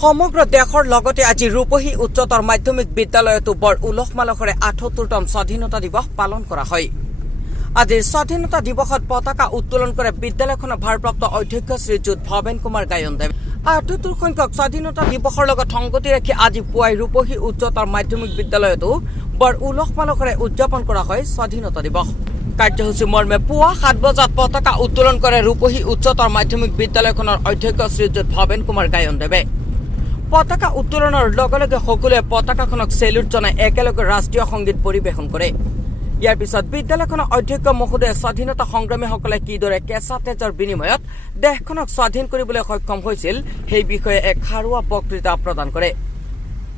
সমগ্ৰ দেশৰ লগতে আজি ৰূপহী উচ্চতৰ মাধ্যমিক বিদ্যালয়তো বৰ উলহ মালহেৰে ৭৮তম স্বাধীনতা দিৱস পালন কৰা হয়। আজিৰ স্বাধীনতা দিৱসত পতাকা উত্তোলন কৰে বিদ্যালয়খনৰ ভাৰপ্ৰাপ্ত অধ্যক্ষ শ্ৰীযুত ভৱেন কুমাৰ গায়নদেৱ। ৭৮ সংখ্যক স্বাধীনতা দিৱসৰ লগত সংগতি ৰাখি আজি পুৱাই ৰূপহী উচ্চতৰ মাধ্যমিক বিদ্যালয়তো বৰ উলহ মালহেৰে উদযাপন কৰা হয় স্বাধীনতা দিৱস। কাৰ্যসূচী মৰ্মে পুৱা ৭ বজাত পতাকা উত্তোলন কৰে ৰূপহী উচ্চতৰ মাধ্যমিক বিদ্যালয়খনৰ অধ্যক্ষ শ্ৰীযুত ভৱেন কুমাৰ গায়নদেৱে। পতাকা উত্তোলনৰ লগে লগে সকলোৱে পতাকাখনক চেলুট জনাই একেলগে ৰাষ্ট্ৰীয় সংগীত পৰিৱেশন কৰে। ইয়াৰ পিছত বিদ্যালয়খনৰ অধ্যক্ষ মহোদয়ে স্বাধীনতা সংগ্ৰামীসকলে কিদৰে কেঁচা তেজৰ বিনিময়ত দেশখনক স্বাধীন কৰিবলৈ সক্ষম হৈছিল সেই বিষয়ে এক সাৰুৱা বক্তৃতা প্ৰদান কৰে।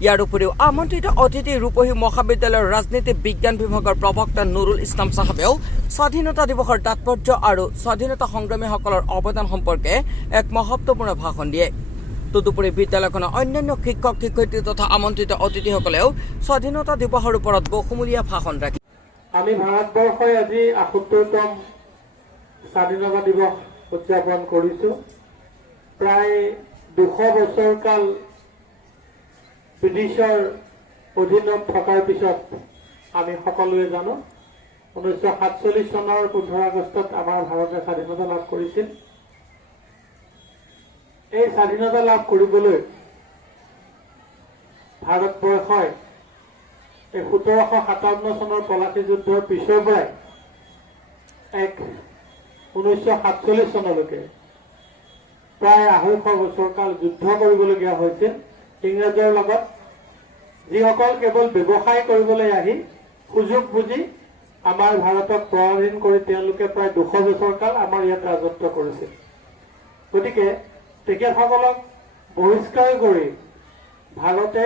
ইয়াৰ উপৰিও আমন্ত্ৰিত অতিথি ৰূপহী মহাবিদ্যালয়ৰ ৰাজনীতি বিজ্ঞান বিভাগৰ প্ৰবক্তা নুৰুল ইছলাম চাহাবেও স্বাধীনতা দিৱসৰ তাৎপৰ্য আৰু স্বাধীনতা সংগ্ৰামীসকলৰ অৱদান সম্পৰ্কে এক মহত্বপূৰ্ণ ভাষণ দিয়ে। তদুপৰি বিদ্যালয়খনৰ অন্যান্য শিক্ষক শিক্ষয়িত্ৰী তথা আমন্ত্ৰিত অতিথিসকলেও স্বাধীনতা দিৱসৰ ওপৰত বহুমূলীয়া ভাষণ ৰাখে। আমি ভাৰতবৰ্ষই আজি ৭৮তম স্বাধীনতা দিৱস উদযাপন কৰিছোঁ। প্ৰায় ২০০ বছৰ কাল ব্ৰিটিছৰ অধীনত থকাৰ পিছত আমি সকলোৱে জানো ১৯৪৭ চনৰ ১৫ আগষ্টত আমাৰ ভাৰতে স্বাধীনতা লাভ কৰিছিল। এই স্বাধীনতা লাভ কৰিবলৈ ভাৰতবৰ্ষই এই ১৭৫৭ চনৰ পলাচী যুদ্ধৰ পিছৰ পৰাই ১৯৪৭ চনলৈকে প্ৰায় ২৫০ বছৰ কাল যুদ্ধ কৰিবলগীয়া হৈছিল ইংৰাজৰ লগত, যিসকল কেৱল ব্যৱসায় কৰিবলৈ আহি সুযোগ বুজি আমাৰ ভাৰতক পৰাধীন কৰি তেওঁলোকে প্ৰায় ২০০ বছৰ কাল আমাৰ ইয়াত ৰাজত্ব কৰিছিল। গতিকে তেখেতসকলক বহিষ্কাৰ কৰি ভাৰতে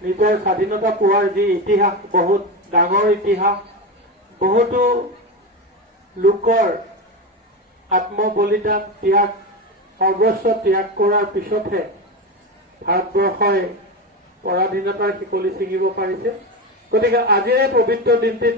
নিজৰ স্বাধীনতা পোৱাৰ যি ইতিহাস, বহুত ডাঙৰ ইতিহাস, বহুতো লোকৰ আত্মবলিদান ত্যাগ, সৰ্বস্ব ত্যাগ কৰাৰ পিছতহে ভাৰতবৰ্ষই পৰাধীনতাৰ শিকলি ছিঙিব পাৰিছে। গতিকে আজিৰ এই পবিত্ৰ দিনটিত